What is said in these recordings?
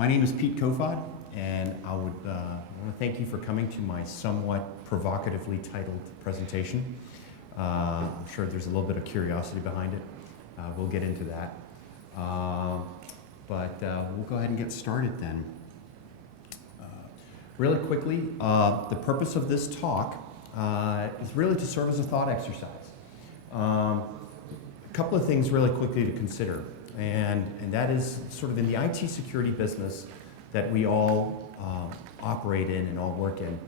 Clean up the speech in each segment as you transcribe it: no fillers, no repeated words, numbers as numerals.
My name is Pete Kofod, and I would want to thank you for coming to my somewhat provocatively titled presentation. I'm sure there's a little bit of curiosity behind it. We'll get into that. But we'll go ahead and get started then. Really quickly, the purpose of this talk is really to serve as a thought exercise. A couple of things really quickly to consider. And that is sort of in the IT security business that we all operate in and all work in.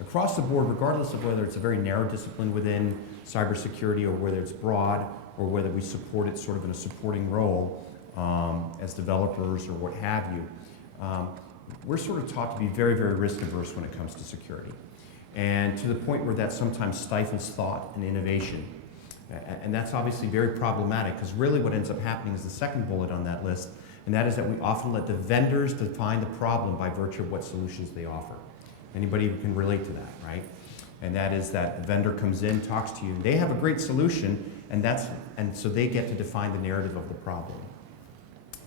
Across the board, regardless of whether it's a very narrow discipline within cybersecurity or whether it's broad or whether we support it sort of in a supporting role as developers or what have you, we're sort of taught to be very, very risk averse when it comes to security. And to the point where that sometimes stifles thought and innovation. And that's obviously very problematic because really what ends up happening is the second bullet on that list, and that is that we often let the vendors define the problem by virtue of what solutions they offer. Anybody who can relate to that, right? And that is that the vendor comes in, talks to you, they have a great solution, and so they get to define the narrative of the problem.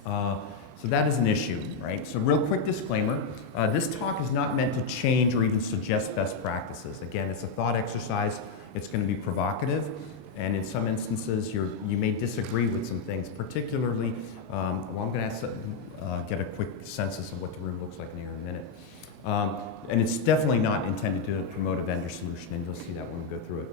So that is an issue, right? So real quick disclaimer, this talk is not meant to change or even suggest best practices. Again, it's a thought exercise. It's going to be provocative. And in some instances, you may disagree with some things, particularly, well, I'm going to get a quick census of what the room looks like in here in a minute. And it's definitely not intended to promote a vendor solution, and you'll see that when we go through it.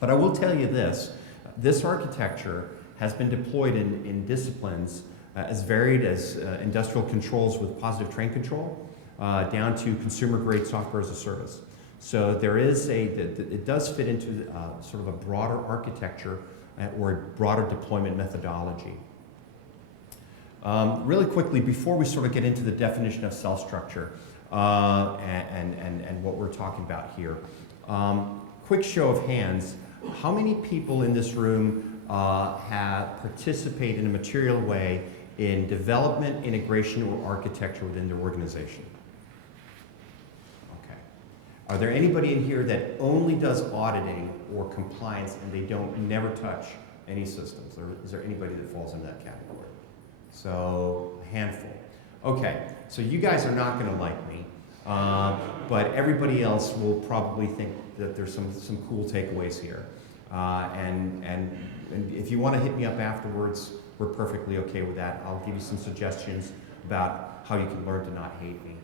But I will tell you this architecture has been deployed in disciplines as varied as industrial controls with positive train control, down to consumer-grade software as a service. So there is it does fit into sort of a broader architecture or a broader deployment methodology. Really quickly, before we sort of get into the definition of cell structure and what we're talking about here, quick show of hands, how many people in this room have participated in a material way in development, integration, or architecture within their organization? Are there anybody in here that only does auditing or compliance and they never touch any systems? Or is there anybody that falls in that category? So, a handful. Okay, so you guys are not going to like me, but everybody else will probably think that there's some cool takeaways here. And if you want to hit me up afterwards, we're perfectly okay with that. I'll give you some suggestions about how you can learn to not hate me.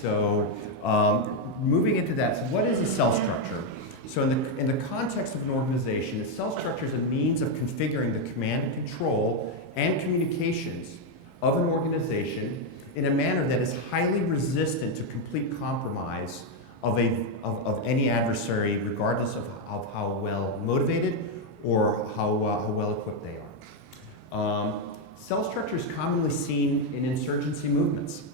So, moving into that, so what is a cell structure? So in the context of an organization, a cell structure is a means of configuring the command and control and communications of an organization in a manner that is highly resistant to complete compromise of any adversary, regardless of how well motivated or how well equipped they are. Cell structure is commonly seen in insurgency movements.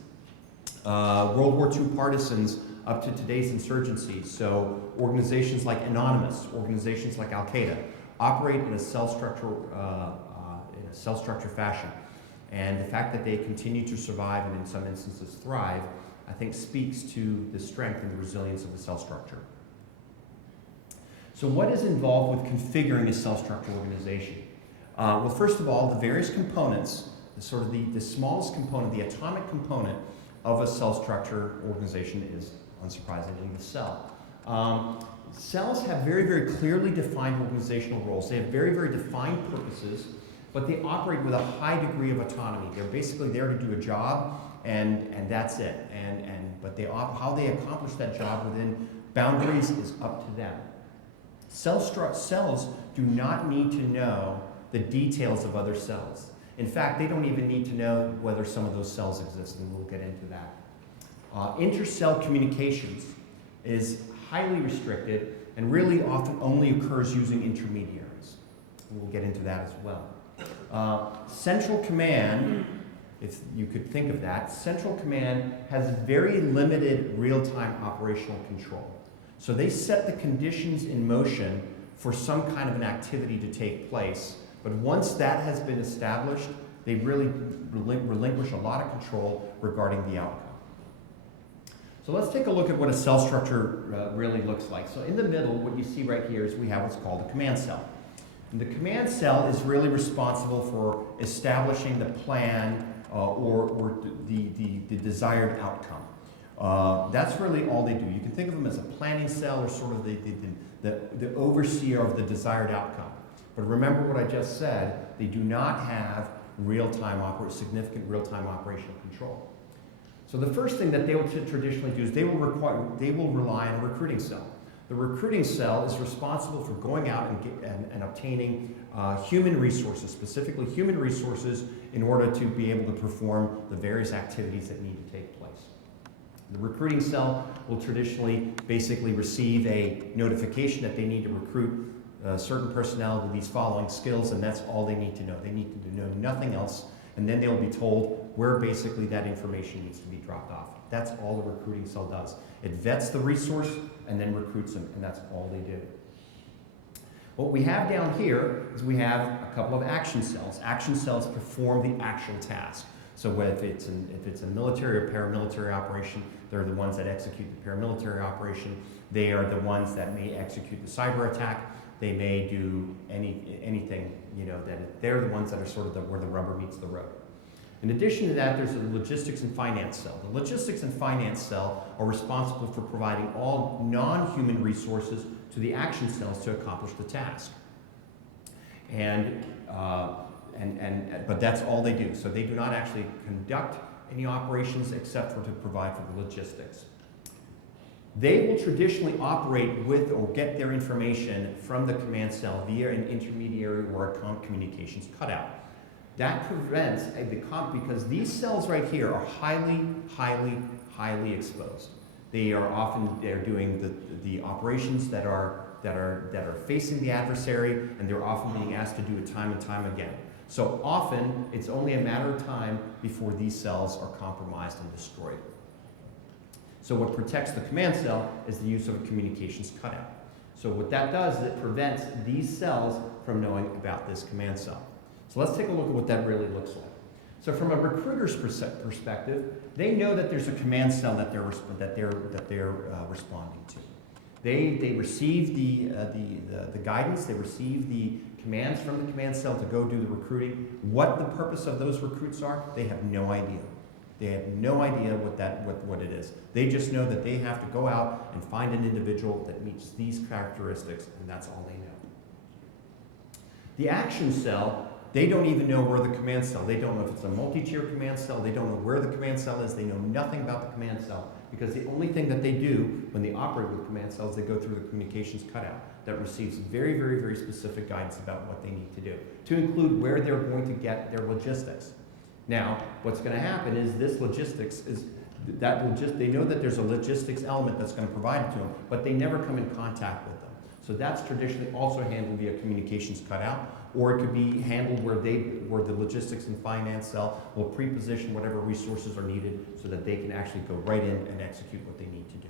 World War II partisans up to today's insurgency. So organizations like Anonymous, organizations like Al-Qaeda, operate in a cell structure fashion. And the fact that they continue to survive and in some instances thrive, I think speaks to the strength and the resilience of the cell structure. So what is involved with configuring a cell structure organization? Well, first of all, the various components, the smallest component, the atomic component of a cell structure organization is, unsurprisingly, the cell. Cells have very, very clearly defined organizational roles. They have very, very defined purposes, but they operate with a high degree of autonomy. They're basically there to do a job, and that's it. But how they accomplish that job within boundaries is up to them. Cells do not need to know the details of other cells. In fact, they don't even need to know whether some of those cells exist, and we'll get into that. Intercell communications is highly restricted and really often only occurs using intermediaries. And we'll get into that as well. Central command, if you could think of that, central command has very limited real-time operational control. So they set the conditions in motion for some kind of an activity to take place. But once that has been established, they really relinquish a lot of control regarding the outcome. So let's take a look at what a cell structure really looks like. So in the middle, what you see right here is we have what's called a command cell. And the command cell is really responsible for establishing the plan or the desired outcome. That's really all they do. You can think of them as a planning cell or sort of the overseer of the desired outcome. But remember what I just said, they do not have significant real-time operational control. So the first thing that they will traditionally do is they will rely on a recruiting cell. The recruiting cell is responsible for going out and obtaining human resources, specifically human resources, in order to be able to perform the various activities that need to take place. The recruiting cell will traditionally basically receive a notification that they need to recruit certain personnel with these following skills, and that's all they need to know. They need to know nothing else, and then they'll be told where basically that information needs to be dropped off. That's all the recruiting cell does. It vets the resource and then recruits them, and that's all they do. What we have down here is we have a couple of action cells. Action cells perform the actual task. So if it's a military or paramilitary operation, they're the ones that execute the paramilitary operation. They are the ones that may execute the cyber attack. They may do anything, they're the ones that are sort of where the rubber meets the road. In addition to that, there's a logistics and finance cell. The logistics and finance cell are responsible for providing all non-human resources to the action cells to accomplish the task. But that's all they do. So they do not actually conduct any operations except for to provide for the logistics. They will traditionally operate with or get their information from the command cell via an intermediary or a communications cutout. That prevents, because these cells right here are highly exposed. They're doing the operations that are facing the adversary, and they're often being asked to do it time and time again. So often, it's only a matter of time before these cells are compromised and destroyed. So what protects the command cell is the use of a communications cutout. So what that does is it prevents these cells from knowing about this command cell. So let's take a look at what that really looks like. So from a recruiter's perspective, they know that there's a command cell that they're responding to. They receive the guidance, they receive the commands from the command cell to go do the recruiting. What the purpose of those recruits are, they have no idea. They have no idea what it is. They just know that they have to go out and find an individual that meets these characteristics, and that's all they know. The action cell, they don't even know where the command cell, they don't know if it's a multi-tier command cell, they don't know where the command cell is, they know nothing about the command cell, because the only thing that they do when they operate with command cells, they go through the communications cutout that receives very, very, very specific guidance about what they need to do, to include where they're going to get their logistics. Now, what's going to happen is this logistics they know that there's a logistics element that's going to provide it to them, but they never come in contact with them. So that's traditionally also handled via communications cutout, or it could be handled where the logistics and finance cell will pre-position whatever resources are needed so that they can actually go right in and execute what they need to do.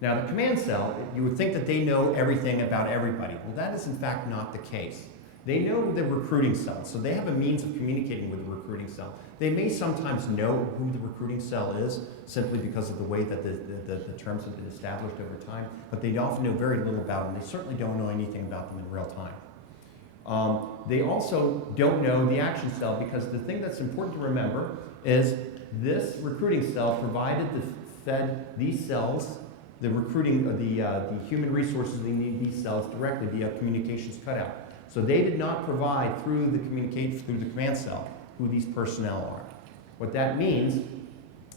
Now the command cell, you would think that they know everything about everybody. Well, that is in fact not the case. They know the recruiting cell, so they have a means of communicating with the recruiting cell. They may sometimes know who the recruiting cell is, simply because of the way that the terms have been established over time, but they often know very little about them. They certainly don't know anything about them in real time. They also don't know the action cell, because the thing that's important to remember is this recruiting cell fed these cells, the human resources they need these cells directly via communications cutout. So they did not provide through the command cell who these personnel are. What that means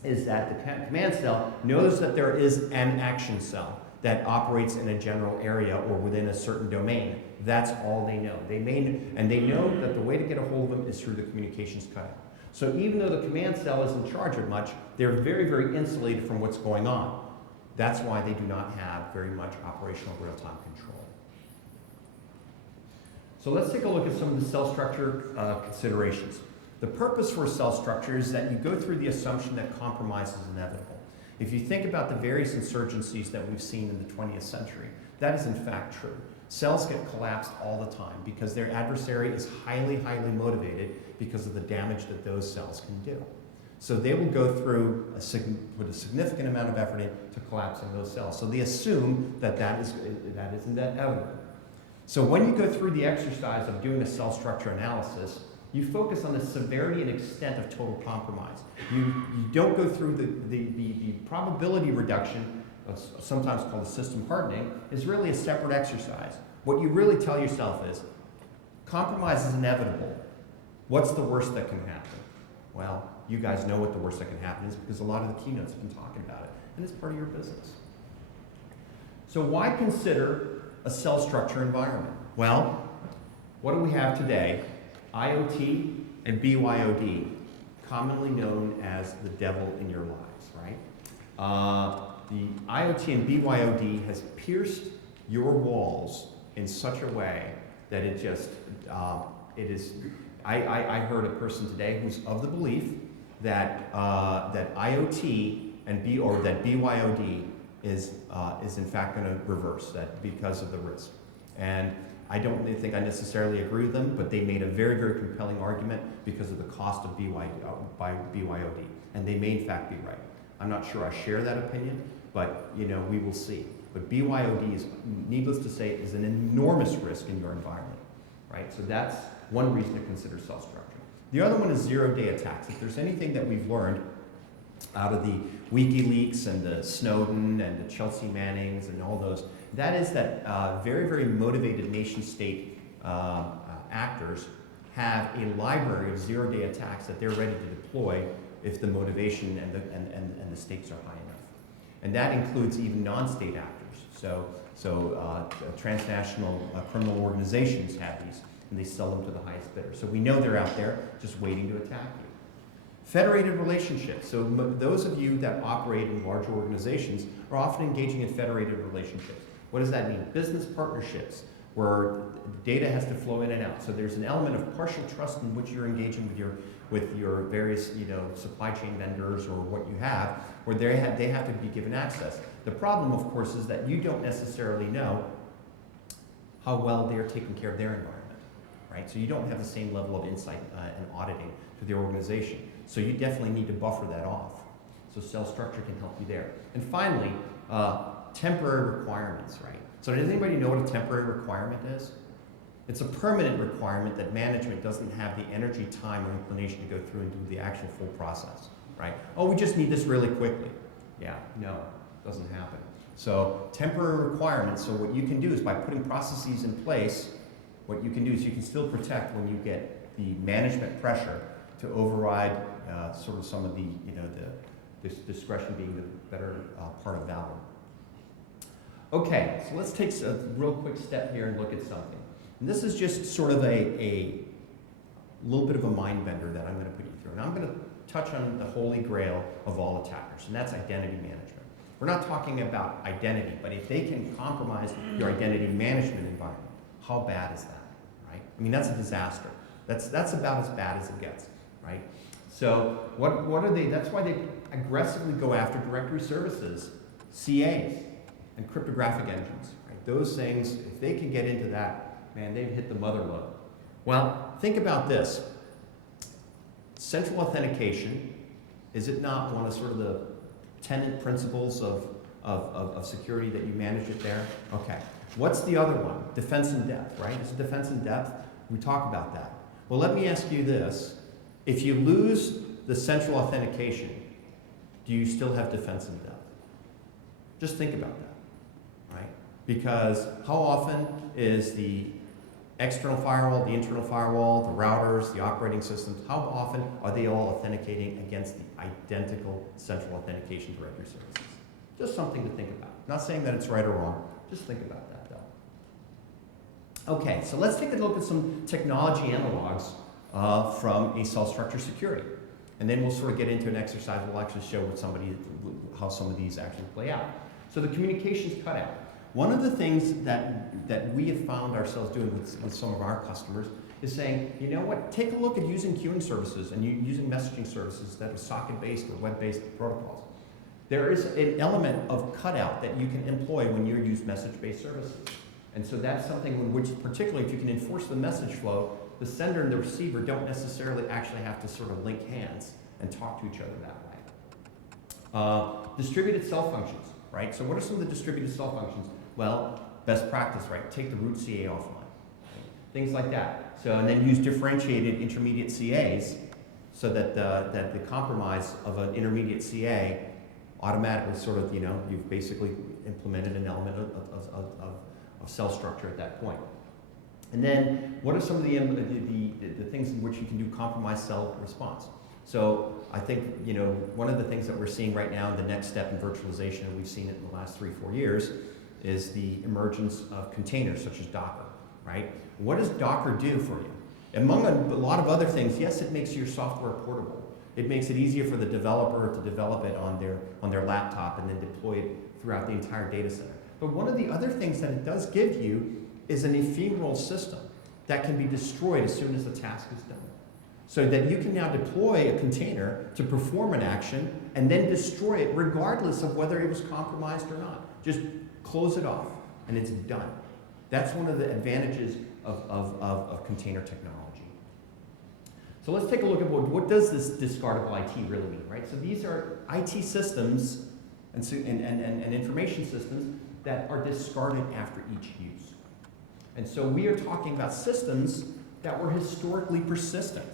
is that the command cell knows that there is an action cell that operates in a general area or within a certain domain. That's all they know. They know that the way to get a hold of them is through the communications cutout. So even though the command cell isn't in charge of much, they're very, very insulated from what's going on. That's why they do not have very much operational real-time control. So let's take a look at some of the cell structure considerations. The purpose for a cell structure is that you go through the assumption that compromise is inevitable. If you think about the various insurgencies that we've seen in the 20th century, that is in fact true. Cells get collapsed all the time because their adversary is highly, highly motivated because of the damage that those cells can do. So they will go through put a significant amount of effort into collapsing those cells. So they assume that that is inevitable. So when you go through the exercise of doing a cell structure analysis, You focus on the severity and extent of total compromise. You don't go through the probability reduction, sometimes called the system hardening, is really a separate exercise. What you really tell yourself is, compromise is inevitable. What's the worst that can happen? Well, you guys know what the worst that can happen is because a lot of the keynotes have been talking about it, and it's part of your business. So why consider a cell structure environment? Well, what do we have today? IoT and BYOD, commonly known as the devil in your lives, right? The IoT and BYOD has pierced your walls in such a way that it just, it is, I heard a person today who's of the belief that that IoT and that BYOD is in fact going to reverse that because of the risk. And I don't think I necessarily agree with them, but they made a very, very compelling argument because of the cost of BYOD. And they may in fact be right. I'm not sure I share that opinion, but we will see. But BYOD is, needless to say, is an enormous risk in your environment, right? So that's one reason to consider cell structure. The other one is zero-day attacks. If there's anything that we've learned out of the WikiLeaks and the Snowden and the Chelsea Mannings and all those, that is that very, very motivated nation-state actors have a library of zero-day attacks that they're ready to deploy if the motivation and the stakes are high enough. And that includes even non-state actors. So transnational criminal organizations have these, and they sell them to the highest bidder. So we know they're out there just waiting to attack you. Federated relationships. So those of you that operate in large organizations are often engaging in federated relationships. What does that mean? Business partnerships, where data has to flow in and out. So there's an element of partial trust in which you're engaging with your various supply chain vendors or what you have, where they have to be given access. The problem, of course, is that you don't necessarily know how well they're taking care of their environment, right? So you don't have the same level of insight and auditing to the organization. So you definitely need to buffer that off. So cell structure can help you there. And finally, temporary requirements, right? So does anybody know what a temporary requirement is? It's a permanent requirement that management doesn't have the energy, time, or inclination to go through and do the actual full process, right? Oh, we just need this really quickly. Yeah, no, doesn't happen. So temporary requirements, so what you can do is by putting processes in place, what you can do is you can still protect when you get the management pressure to override sort of some of the, this discretion being the better part of valor. Okay, so let's take a real quick step here and look at something. And this is just sort of a little bit of a mind bender that I'm going to put you through. And I'm going to touch on the holy grail of all attackers, and that's identity management. We're not talking about identity, but if they can compromise your identity management environment, how bad is that, right? I mean, that's a disaster. That's about as bad as it gets, right? So what are they? That's why they aggressively go after directory services, CAs, and cryptographic engines, right? Those things, if they can get into that, man, they've hit the mother lode. Well, think about this. Central authentication, is it not one of sort of the tenant principles of security that you manage it there? Okay. What's the other one? Defense in depth, right? Is it defense in depth? We talk about that. Well, let me ask you this. If you lose the central authentication, do you still have defense in depth? Just think about that, right? Because how often is the external firewall, the internal firewall, the routers, the operating systems, how often are they all authenticating against the identical central authentication directory services? Just something to think about. Not saying that it's right or wrong, just think about that though. Okay, so let's take a look at some technology analogs from a cell structure security. And then we'll sort of get into an exercise. We'll actually show how some of these actually play out. So the communications cutout. One of the things that we have found ourselves doing with some of our customers is saying, you know what, take a look at using queuing services and using messaging services that are socket-based or web-based protocols. There is an element of cutout that you can employ when you use message-based services. And so that's something in which, particularly if you can enforce the message flow, the sender and the receiver don't necessarily actually have to sort of link hands and talk to each other that way. Distributed cell functions, right? So what are some of the distributed cell functions? Well, best practice, right? Take the root CA offline. Right? Things like that. So, and then use differentiated intermediate CAs so that the compromise of an intermediate CA automatically sort of, you've basically implemented an element of cell structure at that point. And then, what are some of the things in which you can do compromised cell response? So I think, one of the things that we're seeing right now, the next step in virtualization, and we've seen it in the last 3-4 years, is the emergence of containers such as Docker, right? What does Docker do for you? Among a lot of other things, yes, it makes your software portable. It makes it easier for the developer to develop it on their laptop and then deploy it throughout the entire data center. But one of the other things that it does give you is an ephemeral system that can be destroyed as soon as the task is done. So that you can now deploy a container to perform an action and then destroy it regardless of whether it was compromised or not. Just close it off and it's done. That's one of the advantages of container technology. So let's take a look at what does this discardable IT really mean, right? So these are IT systems and information systems that are discarded after each use. And so we are talking about systems that were historically persistent.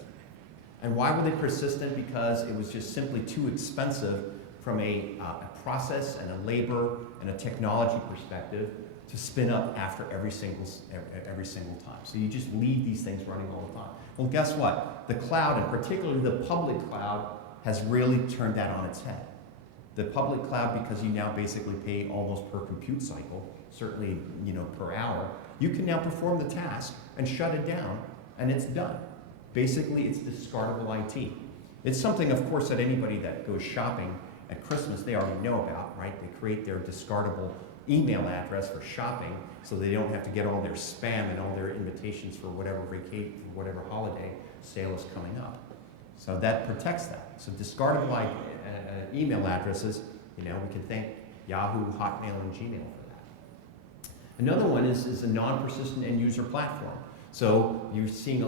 And why were they persistent? Because it was just simply too expensive from a process and a labor and a technology perspective to spin up after every single time. So you just leave these things running all the time. Well, guess what? The cloud, and particularly the public cloud, has really turned that on its head. The public cloud, because you now basically pay almost per compute cycle, certainly per hour, you can now perform the task and shut it down, and it's done. Basically, it's discardable IT. It's something, of course, that anybody that goes shopping at Christmas, they already know about, right? They create their discardable email address for shopping so they don't have to get all their spam and all their invitations for whatever vacation, whatever holiday sale is coming up. So that protects that. So discardable email addresses, we can thank Yahoo, Hotmail, and Gmail for that. Another one is a non-persistent end-user platform. So you're seeing a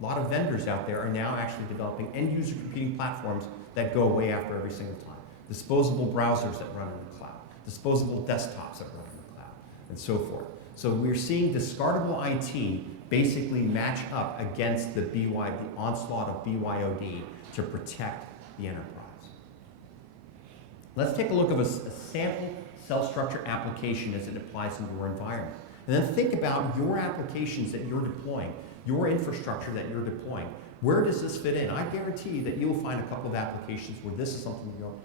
lot of vendors out there are now actually developing end-user computing platforms that go away after every single time. Disposable browsers that run in the cloud, disposable desktops that run in the cloud, and so forth. So we're seeing discardable IT basically match up against the onslaught of BYOD to protect the enterprise. Let's take a look at a sample cell structure application as it applies in your environment. And then think about your applications that you're deploying, your infrastructure that you're deploying. Where does this fit in? I guarantee that you'll find a couple of applications where this is something you go,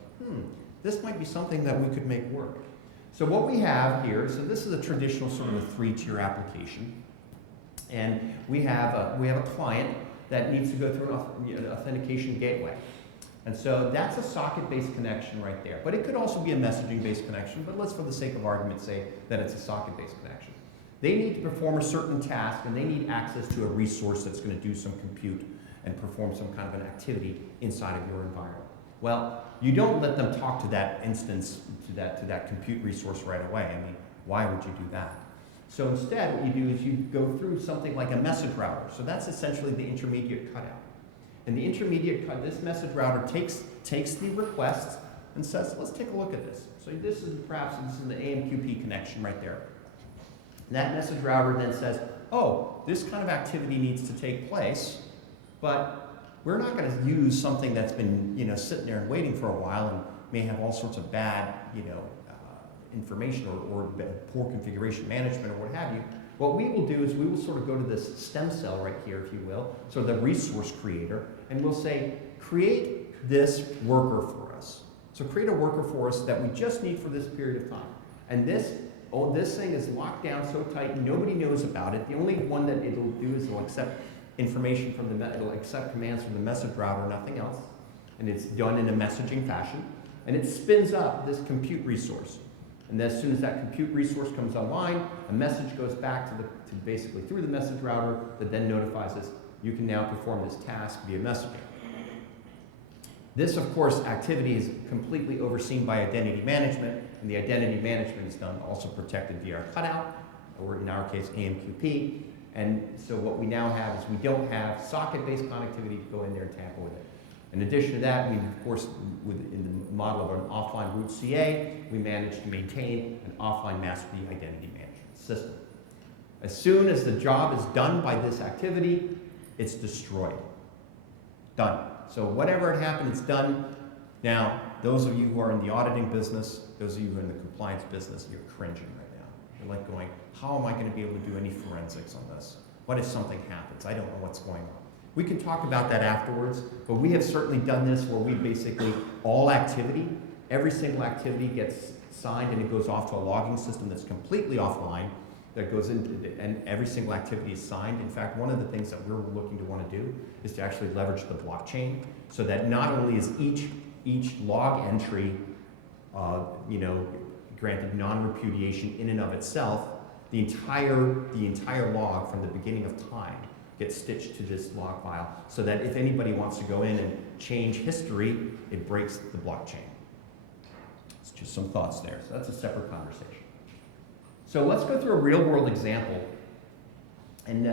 this might be something that we could make work. So what we have here, so this is a traditional sort of a 3-tier application. And we have a client that needs to go through an authentication gateway. And so that's a socket-based connection right there. But it could also be a messaging-based connection, but let's, for the sake of argument, say that it's a socket-based connection. They need to perform a certain task, and they need access to a resource that's going to do some compute and perform some kind of an activity inside of your environment. Well, you don't let them talk to that instance, to that compute resource right away. I mean, why would you do that? So instead, what you do is you go through something like a message router. So that's essentially the intermediate cutout. And the intermediate cut, this message router takes the requests and says, let's take a look at this. So this is the AMQP connection right there. And that message router then says, oh, this kind of activity needs to take place, but we're not going to use something that's been sitting there and waiting for a while and may have all sorts of bad information or poor configuration management or what have you. What we will do is we will sort of go to this stem cell right here, if you will, so the resource creator, and we'll say, create this worker for us. So create a worker for us that we just need for this period of time. And this thing is locked down so tight, nobody knows about it. The only one that it'll do is it'll accept information from it'll accept commands from the message router, nothing else. And it's done in a messaging fashion. And it spins up this compute resource. And as soon as that compute resource comes online, a message goes back to basically through the message router that then notifies us, you can now perform this task via messaging. This, of course, activity is completely overseen by identity management, and the identity management is done also protected via our cutout, or in our case, AMQP. And so what we now have is we don't have socket-based connectivity to go in there and tamper with it. In addition to that, we, of course, in the model of an offline root CA, we managed to maintain an offline master key identity management system. As soon as the job is done by this activity, it's destroyed. Done. So whatever had happened, it's done. Now, those of you who are in the auditing business, those of you who are in the compliance business, you're cringing right now. You're like going, how am I going to be able to do any forensics on this? What if something happens? I don't know what's going on. We can talk about that afterwards, but we have certainly done this where we basically, all activity, every single activity gets signed and it goes off to a logging system that's completely offline, that goes into, and every single activity is signed. In fact, one of the things that we're looking to want to do is to actually leverage the blockchain so that not only is each log entry, granted non-repudiation in and of itself, the entire log from the beginning of time gets stitched to this log file so that if anybody wants to go in and change history, it breaks the blockchain. It's just some thoughts there. So that's a separate conversation. So let's go through a real-world example, and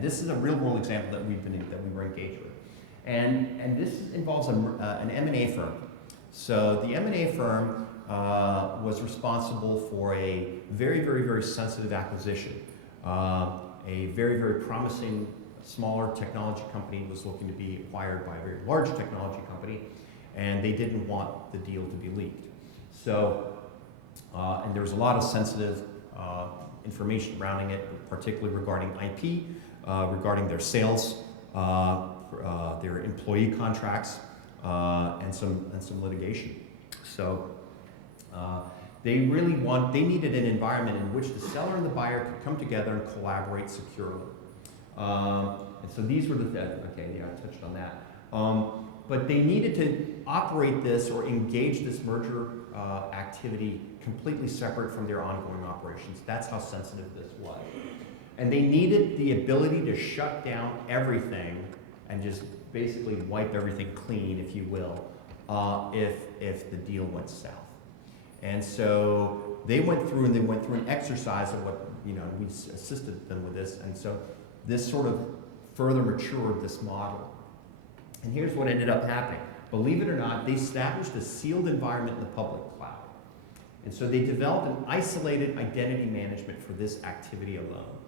this is a real-world example that we were engaged with, and this involves an M&A firm. So the M&A firm was responsible for a very, very, very sensitive acquisition. A very, very promising smaller technology company was looking to be acquired by a very large technology company, and they didn't want the deal to be leaked. So, and there was a lot of sensitive information surrounding it, particularly regarding IP, regarding their sales, their employee contracts, and some litigation. So they needed an environment in which the seller and the buyer could come together and collaborate securely. And so these were the, okay, yeah, I touched on that. But they needed to operate this or engage this merger activity completely separate from their ongoing operations. That's how sensitive this was. And they needed the ability to shut down everything and just basically wipe everything clean, if you will, if the deal went south. And so they went through an exercise of what, we assisted them with this. And so this sort of further matured this model. And here's what ended up happening. Believe it or not, they established a sealed environment in the public cloud. And so they developed an isolated identity management for this activity alone.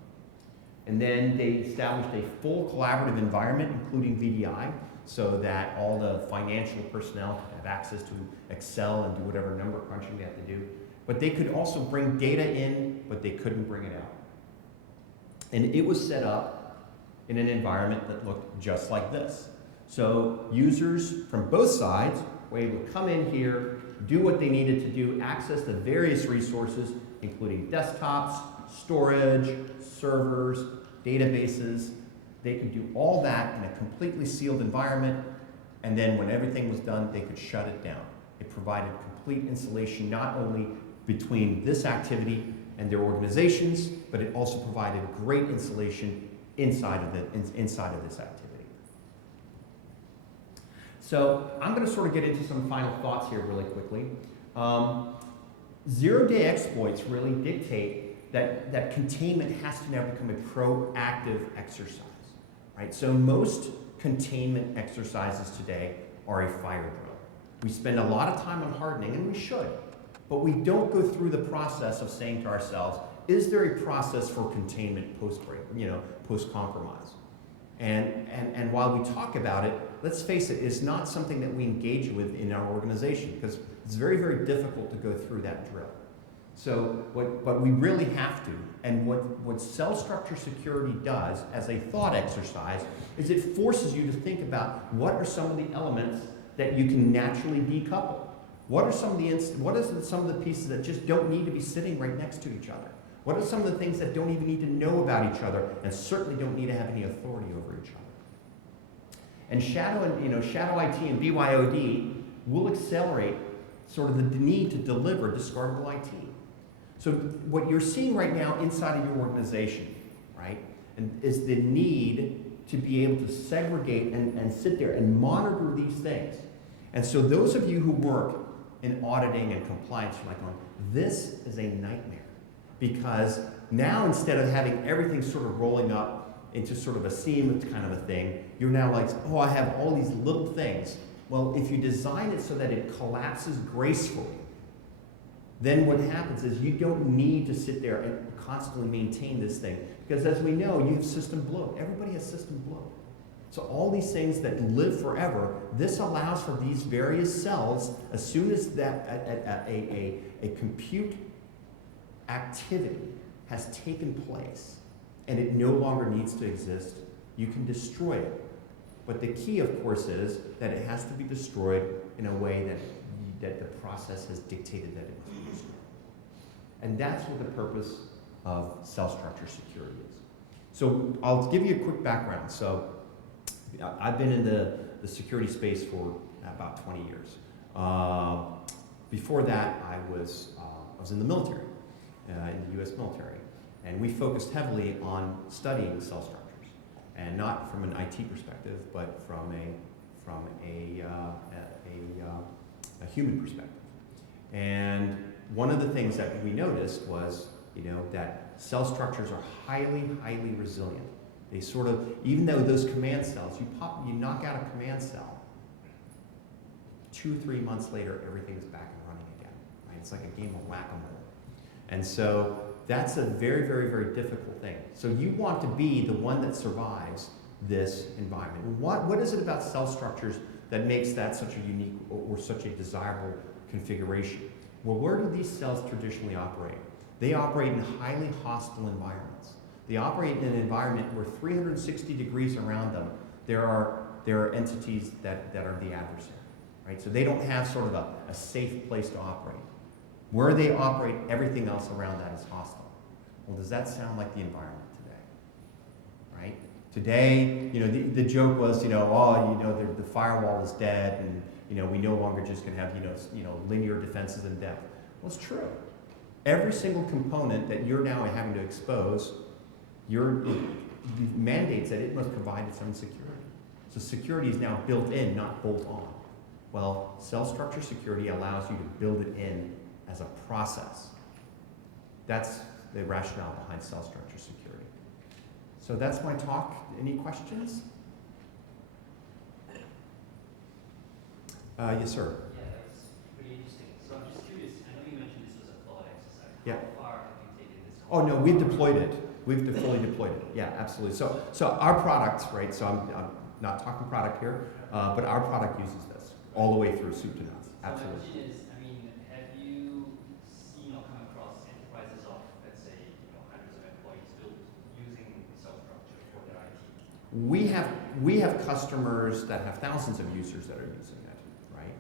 And then they established a full collaborative environment, including VDI, so that all the financial personnel could have access to Excel and do whatever number crunching they have to do. But they could also bring data in, but they couldn't bring it out. And it was set up in an environment that looked just like this. So users from both sides were able to come in here, do what they needed to do, access the various resources, including desktops, storage, servers, databases. They could do all that in a completely sealed environment, and then when everything was done, they could shut it down. It provided complete insulation not only between this activity and their organizations, but it also provided great insulation inside of this activity. So I'm going to sort of get into some final thoughts here really quickly. Zero-day exploits really dictate that containment has to now become a proactive exercise, right? So most containment exercises today are a fire drill. We spend a lot of time on hardening, and we should, but we don't go through the process of saying to ourselves, is there a process for containment post-compromise? And while we talk about it, let's face it, it's not something that we engage with in our organization because it's very, very difficult to go through that drill. So what we really have to, and what cell structure security does as a thought exercise, is it forces you to think about what are some of the elements that you can naturally decouple. What are some of the pieces that just don't need to be sitting right next to each other? What are some of the things that don't even need to know about each other and certainly don't need to have any authority over each other? And shadow IT and BYOD will accelerate sort of the need to deliver discardable IT. So what you're seeing right now inside of your organization, right, is the need to be able to segregate and sit there and monitor these things. And so those of you who work in auditing and compliance, you're like going, this is a nightmare. Because now instead of having everything sort of rolling up into sort of a seam kind of a thing, you're now like, oh, I have all these little things. Well, if you design it so that it collapses gracefully, then what happens is you don't need to sit there and constantly maintain this thing. Because as we know, you have system bloat. Everybody has system bloat. So all these things that live forever, this allows for these various cells, as soon as that a compute activity has taken place and it no longer needs to exist, you can destroy it. But the key, of course, is that it has to be destroyed in a way that the process has dictated that it must be destroyed. And that's what the purpose of cell structure security is. So I'll give you a quick background. So I've been in the security space for about 20 years. Before that, I was in the military, in the US military. And we focused heavily on studying cell structures. And not from an IT perspective, but from a human perspective. And one of the things that we noticed was, that cell structures are highly, highly resilient. They sort of, even though those command cells, you knock out a command cell, 2 or 3 months later, everything is back and running again. Right? It's like a game of whack-a-mole. And so that's a very, very, very difficult thing. So you want to be the one that survives this environment. What is it about cell structures that makes that such a unique or such a desirable configuration? Well, where do these cells traditionally operate? They operate in highly hostile environments. They operate in an environment where 360 degrees around them, there are entities that are the adversary. Right? So they don't have sort of a safe place to operate. Where they operate, everything else around that is hostile. Well, does that sound like the environment today? Right? Today, the joke was, the firewall is dead, and we no longer just can have linear defenses in depth. Well, it's true. Every single component that you're now having to expose, mandates that it must provide its own security. So security is now built in, not bolt on. Well, cell structure security allows you to build it in as a process. That's the rationale behind cell structure security. So that's my talk. Any questions? Yes, sir. Yeah, that's pretty interesting. So I'm just curious, I know you mentioned this was a thought exercise. Yeah. How far have you taken this? Oh, no, we've deployed it. We've fully deployed it. Yeah, absolutely. So our product, right, so I'm not talking product here, but our product uses this all the way through soup to nuts. Absolutely. So my question is, have you come across enterprises of, let's say, hundreds of employees using cell structure for their IT? We have customers that have thousands of users that are using it, right?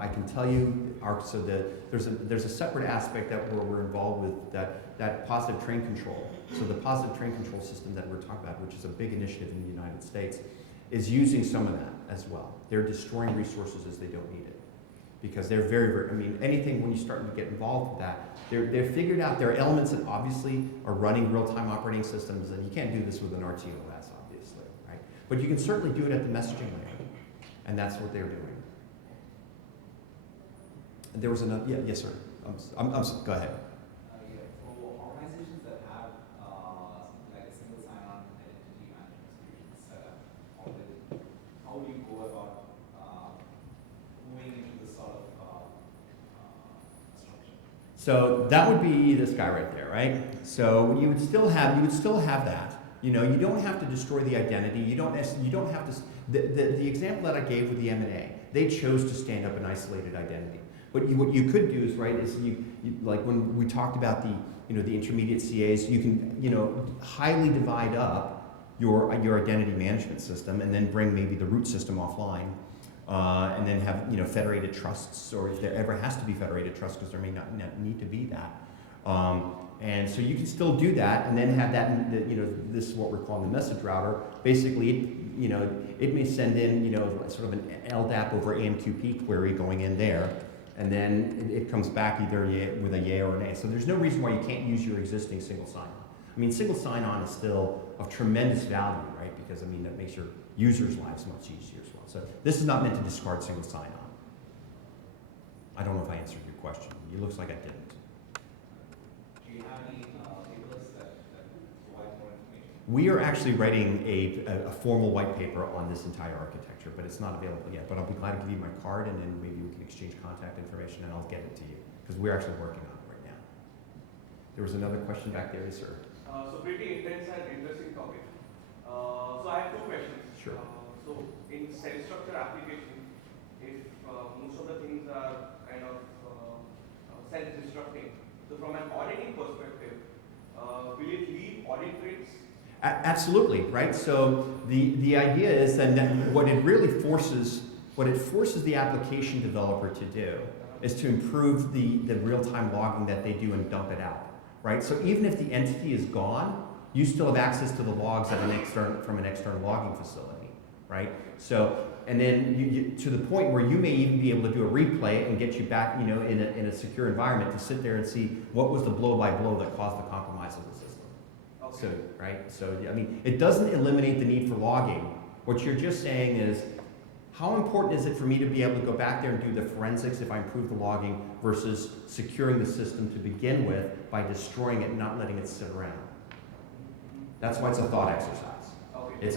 I can tell you, there's a separate aspect that we're involved with, that positive train control. So the positive train control system that we're talking about, which is a big initiative in the United States, is using some of that as well. They're destroying resources as they don't need it. Because they're very, very, anything when you start to get involved with that, they're figured out there are elements that obviously are running real-time operating systems, and you can't do this with an RTOS, obviously, right? But you can certainly do it at the messaging layer, and that's what they're doing. There was another, yes, sir. Go ahead. For organizations that have like a single sign-on identity management solution set up already, how do you go about moving into this sort of structure? So that would be this guy right there, right? So you would still have that. You don't have to destroy the identity. You don't have to. The example that I gave with the M&A, they chose to stand up an isolated identity. But what you could do is, right, is you like when we talked about the intermediate CAs, you can highly divide up your identity management system and then bring maybe the root system offline, and then have federated trusts, or if there ever has to be federated trusts, because there may not need to be that. And so you can still do that, and then have that. This is what we're calling the message router. Basically, it may send in sort of an LDAP over AMQP query going in there. And then it comes back either with a yay or a nay. So there's no reason why you can't use your existing single sign-on. Single sign-on is still of tremendous value, right? Because that makes your users' lives much easier as well. So this is not meant to discard single sign-on. I don't know if I answered your question. It looks like I didn't. Do you have any papers that provide more information? We are actually writing a formal white paper on this entire architecture, but it's not available yet. But I'll be glad to give you my card, and then maybe we can exchange contact information, and I'll get it to you, because we're actually working on it right now. There was another question back there, yes, sir. So pretty intense and interesting topic. So I have two questions. Sure. So in cell structure application, if most of the things are kind of self-destructing, so from an auditing perspective, will it leave audit rates? Absolutely, right? So the idea is that what it forces the application developer to do is to improve the real-time logging that they do and dump it out, right? So even if the entity is gone, you still have access to the logs from an external logging facility, right? So, and then you, to the point where you may even be able to do a replay and get you back, in a secure environment to sit there and see what was the blow-by-blow that caused the compromise of the system. Okay. So, right? So, I mean, it doesn't eliminate the need for logging. What you're just saying is, how important is it for me to be able to go back there and do the forensics if I improve the logging versus securing the system to begin with by destroying it and not letting it sit around? That's why it's a thought exercise. Okay.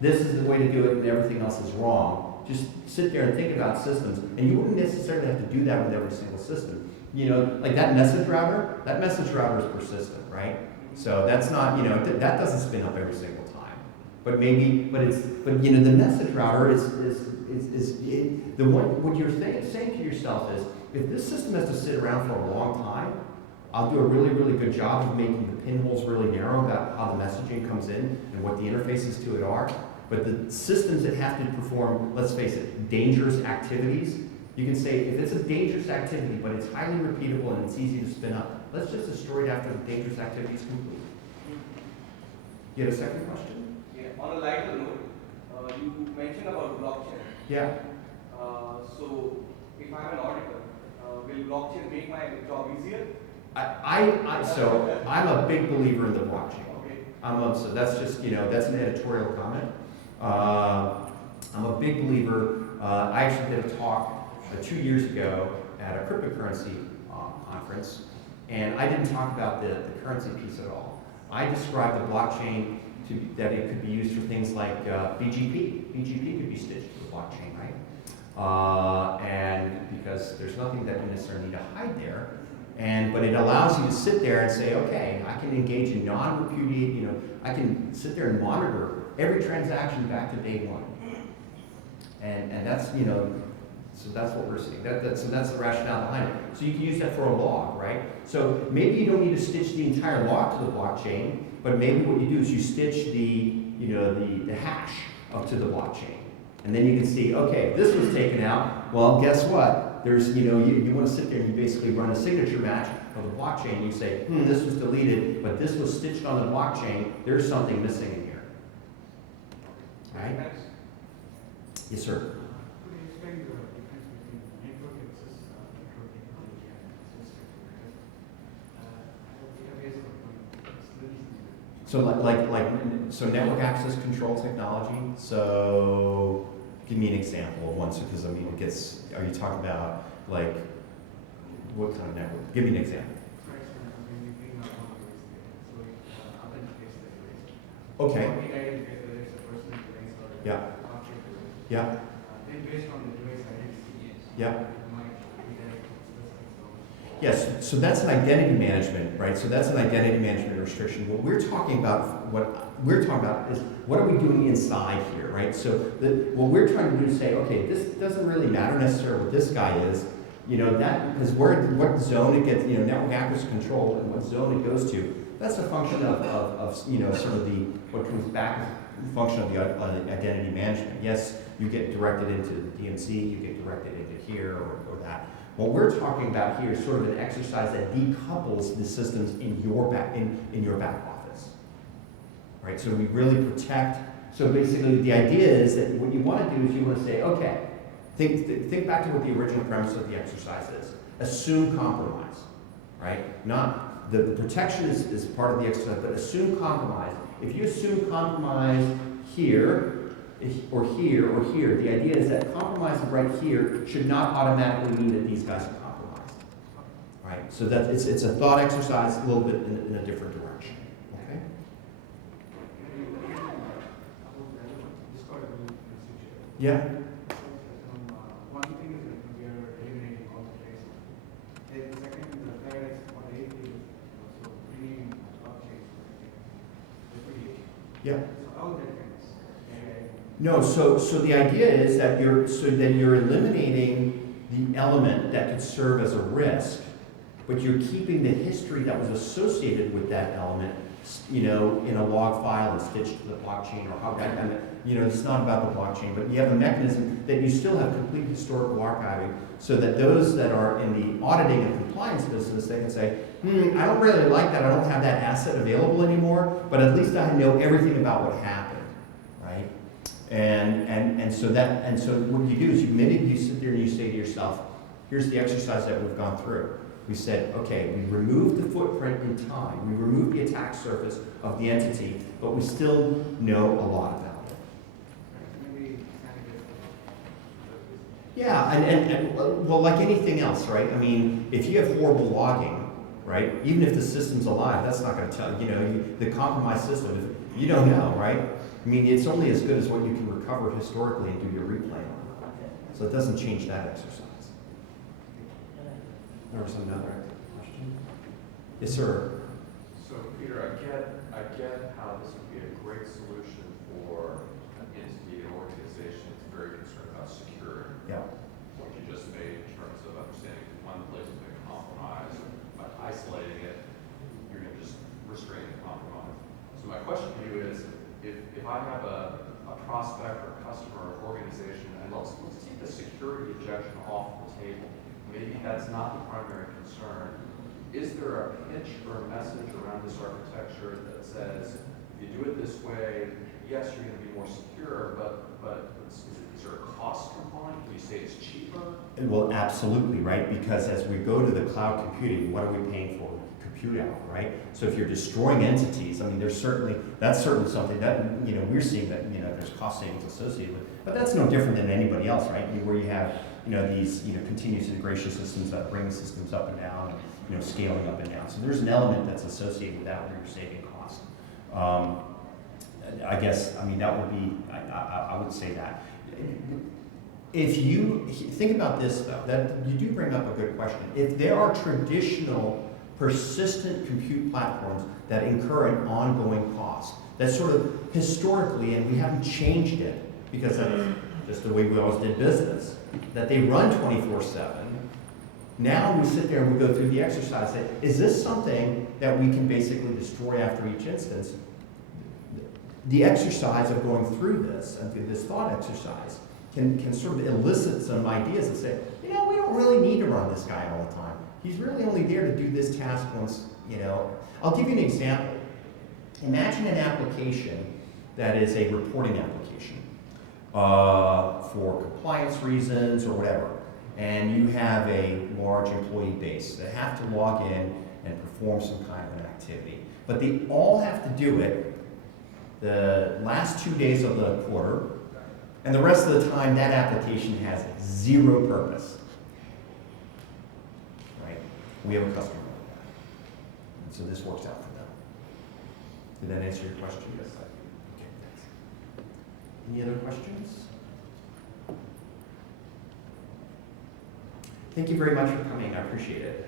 This is the way to do it and everything else is wrong. Just sit there and think about systems, and you wouldn't necessarily have to do that with every single system. Like that message router is persistent, right? So that's not, that doesn't spin up every single time. But the message router is the one, what you're saying to yourself is, if this system has to sit around for a long time, I'll do a really, really good job of making the pinholes really narrow about how the messaging comes in and what the interfaces to it are. But the systems that have to perform, let's face it, dangerous activities, you can say, if it's a dangerous activity, but it's highly repeatable and it's easy to spin up, let's just destroy it after the dangerous activity is complete. You had a second question? Yeah. On a lighter note, you mentioned about blockchain. Yeah. So if I'm an auditor, will blockchain make my job easier? So I'm a big believer in the blockchain. Okay. So that's just, that's an editorial comment. I'm a big believer. I actually did a talk 2 years ago at a cryptocurrency conference, and I didn't talk about the currency piece at all. I described the blockchain that it could be used for things like BGP. BGP could be stitched to the blockchain, right? And because there's nothing that you necessarily need to hide there. But it allows you to sit there and say, okay, I can engage in non-repudiate, I can sit there and monitor every transaction back to day one. And that's, so that's what we're seeing. So that's the rationale behind it. So you can use that for a log, right? So maybe you don't need to stitch the entire log to the blockchain, but maybe what you do is you stitch the hash up to the blockchain. And then you can see, okay, this was taken out. Well, guess what? There's, you want to sit there and you basically run a signature match of the blockchain. You say, this was deleted, but this was stitched on the blockchain. There's something missing in here. Right? Thanks. Yes, sir. Could you explain the difference between network access control technology and system? Because So network access control technology. So give me an example of one, because are you talking about like what kind of network? Give me an example. Okay. Yeah. Yeah. Then based on the device identity, Yeah. Yes. Yes, so that's an identity management, right? So that's an identity management restriction. What we're talking about is what are we doing inside here, right? So what we're trying to do is say, okay, this doesn't really matter necessarily what this guy is, that is what zone it gets, network access control and what zone it goes to. That's a function of sort of what comes back as a function of the identity management. Yes, you get directed into the DMC, you get directed into here or that. What we're talking about here is sort of an exercise that decouples the systems in your back office, right? So we really protect. So basically, the idea is that what you want to do is you want to say, okay, think back to what the original premise of the exercise is. Assume compromise, right? Not the protection is part of the exercise, but assume compromise. If you assume compromise here, or here, or here, the idea is that compromise right here should not automatically mean that these guys are compromised, right? So that it's a thought exercise a little bit in a different direction, okay? Yeah. One thing is like we are eliminating all the traces. Then second, the third is for the eighth is also bringing blockchain liquidity. Yeah. So how that happens? No, so the idea is that you're eliminating the element that could serve as a risk, but you're keeping the history that was associated with that element, you know, in a log file and stitched to the blockchain or how that kind of, you know, it's not about the blockchain, but you have a mechanism that you still have complete historical archiving so that those that are in the auditing and compliance business, they can say, I don't really like that, I don't have that asset available anymore, but at least I know everything about what happened, right? And so what you do is you sit there and you say to yourself, here's the exercise that we've gone through. We said, okay, we removed the footprint in time, we removed the attack surface of the entity, but we still know a lot about it. Maybe Yeah, and well, like anything else, right? I mean, if you have horrible logging, right, even if the system's alive, that's not going to tell the compromised system, if you don't know, right? I mean, it's only as good as what you can recover historically and do your replay on. So it doesn't change that exercise. There was another question? Yes, sir. So, Peter, I get how this would be a great solution for an entity or organization that's very concerned about security. Yeah. What you just made in terms of understanding one place has been compromised, by isolating it, you're going to just restrain the compromise. So my question to you is, if I have a prospect or customer or organization, and let's take the security objection off the table. Maybe that's not the primary concern. Is there a pitch or a message around this architecture that says, if you do it this way, yes, you're going to be more secure, but is there a cost component? Can you say it's cheaper? Well, absolutely, right? Because as we go to the cloud computing, what are we paying for? Compute out, right? So if you're destroying entities, I mean, that's certainly something that, you know, we're seeing that, you know, there's cost savings associated with, but that's no different than anybody else, right? Where you have, you know, these, you know, continuous integration systems that bring systems up and down, and, you know, scaling up and down. So there's an element that's associated with that where you're saving cost. I guess, I mean, that would be, I would say that. If you think about this though, that you do bring up a good question. If there are traditional persistent compute platforms that incur an ongoing cost, that's sort of historically, and we haven't changed it because that's just the way we always did business, that they run 24/7. Now we sit there and we go through the exercise. Say, is this something that we can basically destroy after each instance? The exercise of going through this and through this thought exercise can sort of elicit some ideas and say, you know, we don't really need to run this guy all the time. He's really only there to do this task once, you know. I'll give you an example. Imagine an application that is a reporting application for compliance reasons or whatever. And you have a large employee base that have to log in and perform some kind of an activity. But they all have to do it the last 2 days of the quarter, and the rest of the time that application has zero purpose. Right? We have a customer like that. And so this works out for them. Did that answer your question? Yes, I do. Okay, thanks. Any other questions? Thank you very much for coming. I appreciate it.